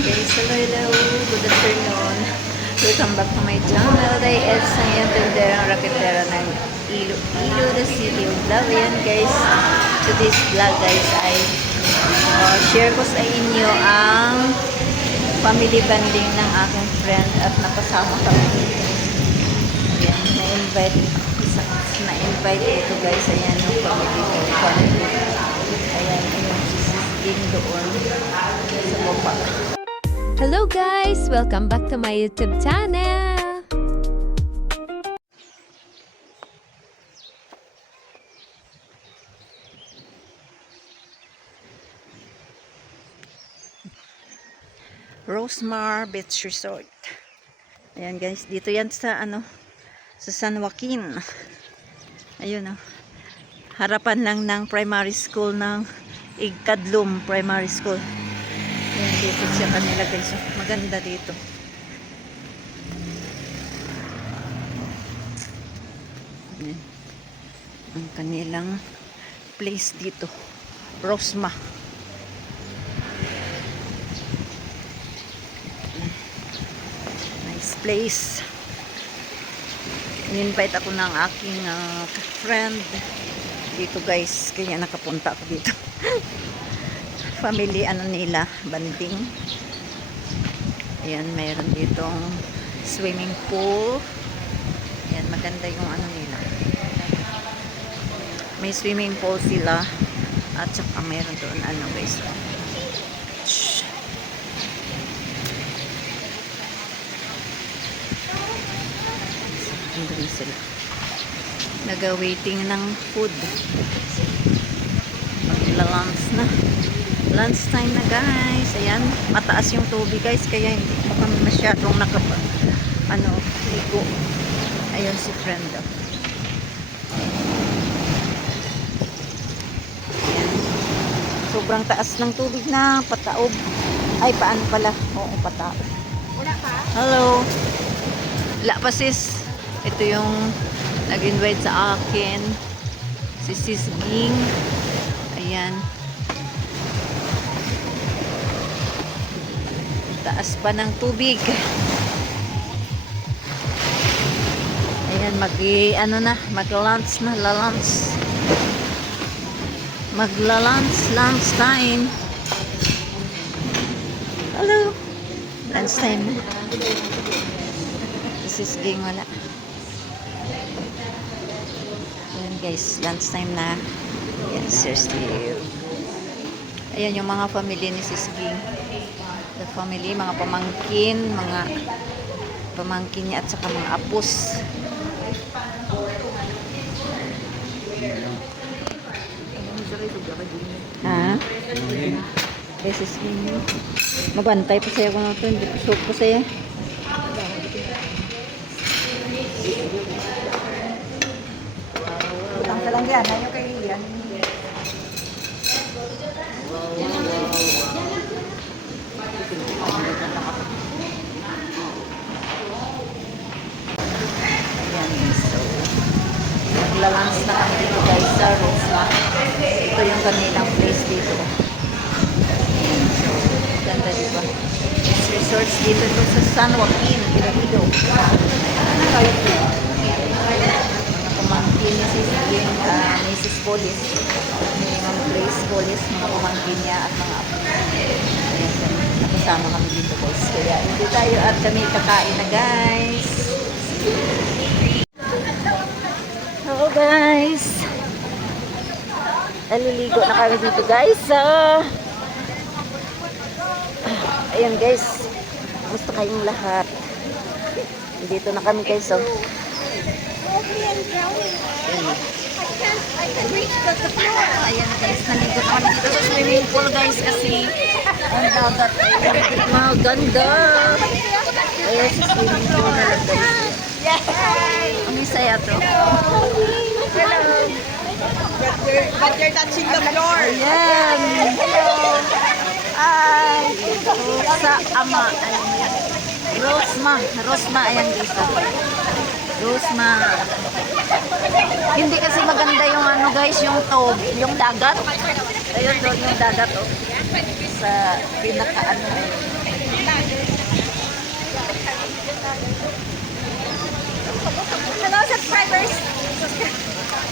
guys, hello, good afternoon. Welcome back to my channel. Day Eds ng iyong tenderang raketera ng Iloilo the City of Love. Yan guys, today's vlog guys ay share ko sa inyo ang family bonding ng aking friend at napasama kami. Ayan, na-invite ito guys. Ayan yung family. Ayan yung sisisking doon sa baba. Hello guys! Welcome back to my YouTube channel! Rosemar Beach Resort. Ayan guys, dito yan sa sa San Joaquin. Ayun harapan lang ng primary school ng Igkadlum Primary School. Ayan, dito siya kanila guys. Maganda dito. Ayan. Ang kanilang place dito. Rosma. Nice place. In-invite ako ng aking friend dito guys. Kaya nakapunta ako dito. Family nila, banding. Ayan, mayroon ditong swimming pool. Ayan, maganda yung nila. May swimming pool sila. At saka mayroon doon guys. Shhh. Andun sila. Nag-waiting ng food. Magla-lunch na. Lunch time na guys. Ayan, mataas yung tubig guys, kaya hindi mo kami masyadong ligo. Ayun si friend. Ayan. Sobrang taas ng tubig na pataob. Ay, paano pala? Oo, pataob. Wala pa? Hello. Wala pa sis. Ito yung nag-invite sa akin. Si Sis Ging. Ayan. Taas pa ng tubig. Ayan, mag-lunch na, lunch time. Hello. Lunch time na. This is Ging, wala. Ayan guys, lunch time na. Ayan, seriously. Ayan yung mga family ni Sis Ging. The family, mga pamangkin niya at saka mga apos. Ha? Beses ini. Mabantay pa saya kung ito, hindi pusok pa saya. Utang ka lang yan. Ayaw kayo yan. Ayan, so maglalans na kami dito guys sa Rosma. Ito yung kanilang place dito. Ayan, so ganda diba? Resorts dito ito sa San Joaquin, Iloilo. Mga pamangkin ni Mrs. Polis, Ma'am Grace Polis, mga pamangkin niya at mga apo. Ayan, nakasama kami dito guys. Kaya hindi tayo at kami kakain na guys. Hello guys. Naliligo na kami dito guys. Ayan guys. Gusto kayong lahat. Dito na kami guys. Ayan. Ayan guys. Naligo na kami dito sa swimming pool guys. Kasi ang dagat ay maganda. Ayan sa swimming pool na lang guys. Ang saya to. But you're touching the floor. Ayan. Hello. Ay, sa ama. Rosma. Ayan dito. Rosma. Hindi kasi maganda yung guys, yung dagat. Ayun doon yung dagat sa pinaka Hello, subscribers!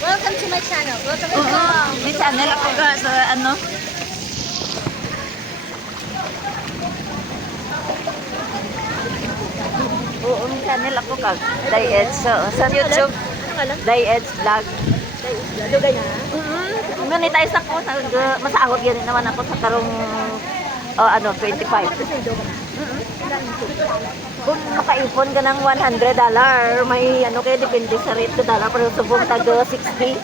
Welcome to my channel. Welcome to May channel ako ka sa ano. Oo, may channel ako ka. Diets. So, sa YouTube, Diets Vlog. Dugay na. Monetize ako. Masahod yan naman ako sa karong 25. Kung makaipon ka ng $100, may ano kayo, depende sa rate ko dollar, pero subong tag 60.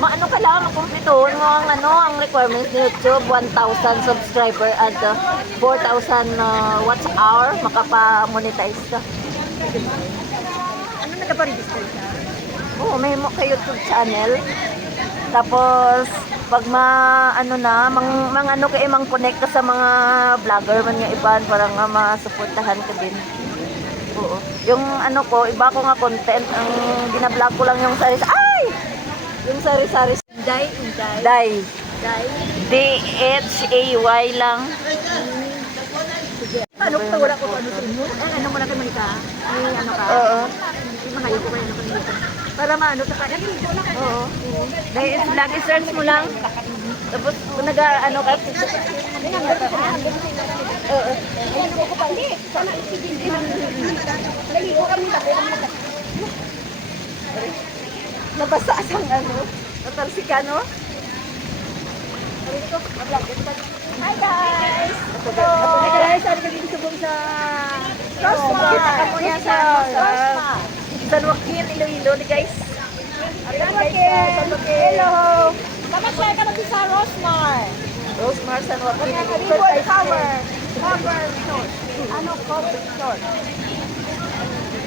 Maano ka lang, makumpletuhin mo ang ang requirements ni YouTube, 1,000 subscriber at 4,000 watch hour, makapa-monetize ka. Ano nagpa-register siya? Oo, may mo kay YouTube channel. Tapos, pag mang ano kayo, mang connect ka sa mga vlogger man nga iban, parang masuportahan ka din. Oo. Yung ano ko, iba ko nga content, ang binablog ko lang yung sari-sari. Yung sari-sari. Day. Dai. D-H-A-Y lang. Paano ko wala ko ano sa inyo? Ano mo na kay Monica? May ano ka? Oo. Yung mga ko kayo na kanila. Para maano sa kanya. Oo. Dahil lagi search mo lang. Tapos kung ano ka. Oo. Nabasa ang natalsikano. Hi guys! Hello! Guys, ano kami subong sa Rosmar? Kita ka muna sa San Joaquin, Iloilo, guys. San Joaquin! Hello! Mamasyay ka natin sa Rosmar. Rosemar, San Joaquin. Reward Tower. Tower Resort. Ano po? Resort.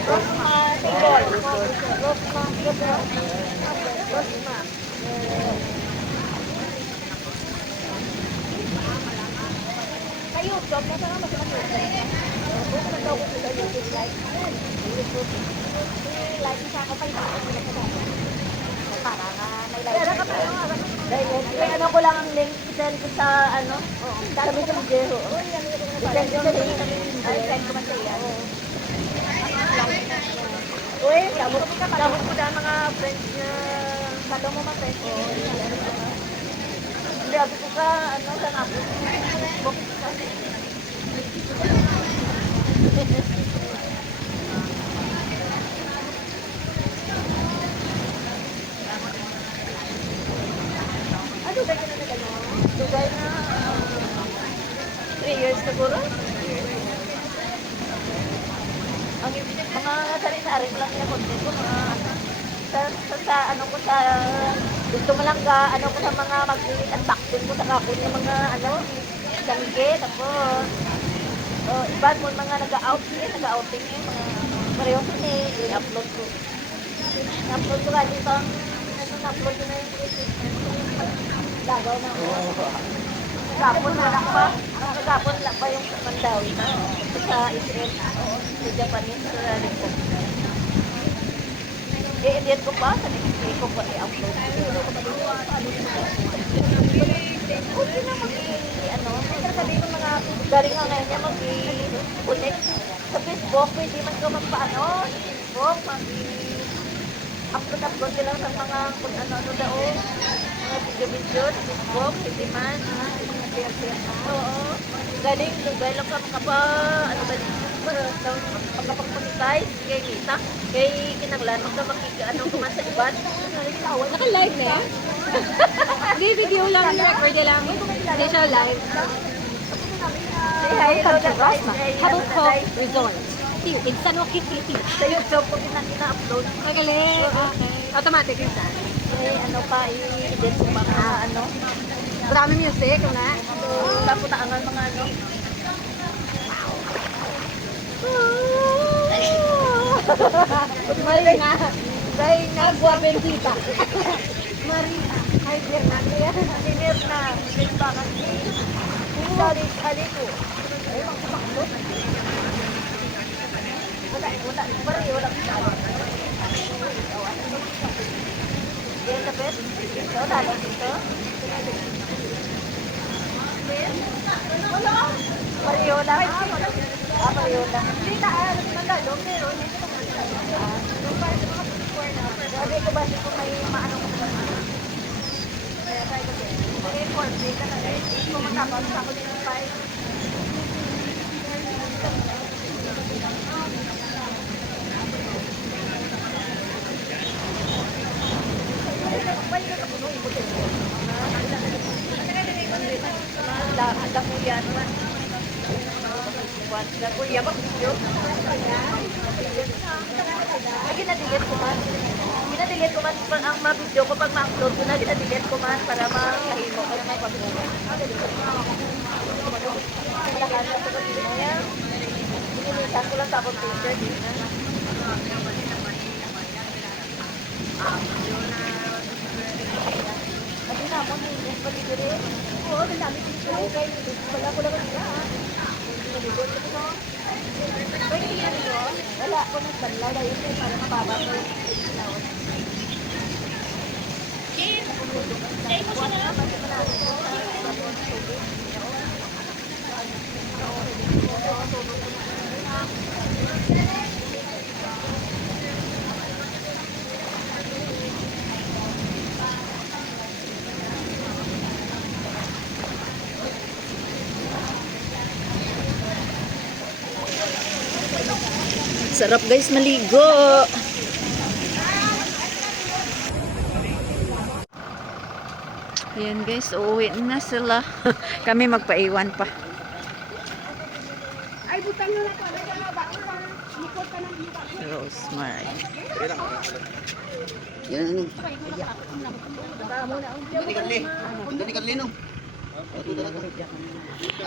Rosmar. Rosmar. Rosmar. Kayo, job na sana mag-YouTube. Like sa ako pa para nga may like. Kaya ano ko lang ang link, send ko sa sabi sa video. Send yung link. Send ko man sa iyan. Uy, sabot ko na mga friends niya. Salo mo man friends. Hindi, ako ko ka, sa napo. Ano ba yun na nagano? Dugay na 3 years siguro. Ang mga sari-sari lang na content ko, mga gusto mo lang ka, ko sa mga mag-unboxing ko sa kakon yung mga sangge, tapos iban mo mga nag-outing mga pareho ko i-upload ko. I-upload ko kasi itong, na-upload ko na yung lagaw na ako. Kapon na lang pa. Kapon lang pa yung Mandawi na. Sa Israel. Sa Japanese. Sa Lipon. I-edit ko pa. Sa next day ko pa i-upload. Okay na may sasabihin ng mga galing nga ngayon niya mag-connect sa Facebook. Pwede man ko Facebook. Upload ka lang sa mga kung ano daw. Mga video-video sa Facebook. Hindi man. Oo. Galing, lugay lang ka makapa, magkapag-monetize kay Mita. Kay kinanglan, kuman sa iban. Naka-live na yan? Hindi, video lang, record lang. Hindi siya live. Say hi, hello guys. Habang Cove Resort. In San Joaquin, Philippines. Sa YouTube ko ina-upload. Magaling. Okay. Automatic yun sa. I-edit ko mga Marami music, na. Tapos taangan mga Marina. Marina Guapentita. Marina. Hi, Fernanda. Sinir na. Sinbakan si Sarit Aliko. Ay, magpapakot. Wala. Bari, wala. Yan, tapos. Ito, lalo dito. Wala. Bari, wala. pareho lang. Hindi na, mandalo, pero hindi ko mandalo. Yung para sa mga before na. Sabi ko ba, hindi ko may maano ko ba? Kaya tayo kasi. Okay, 4 day ka na guys. Kung matapos ako dito 5. Ada kuya naman. Ada kuya ba video? Ay, gina-delete ko man. Gina-delete ko man pag ang ma-video ko pag ma-upload ko na, gina-delete ko man para makahimo ko na may pag-video. Lahat na sa video niya. Binilisan ko lang sa computer. At yun na, mo yung paligid rin. Oo, ang dami dito. Wala ko lang nila. Paligid ko ito. Pwede yan ito. Wala ko ng banlaw na yun para mababa ko yung ilaw. Kaya mo siya na. Sarap guys maligo. Ayan guys, uuwi na sila. Kami magpaiwan pa. Ay, butang nyo na po. Likod ka ng iba. Rosemary.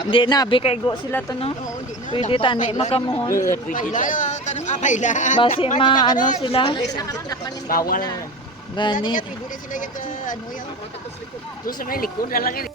Hindi na, bikay go sila to no. Pwede tani makamuhon. Basi maano sila. Bawal. Gani. Doon sa may likod na lang.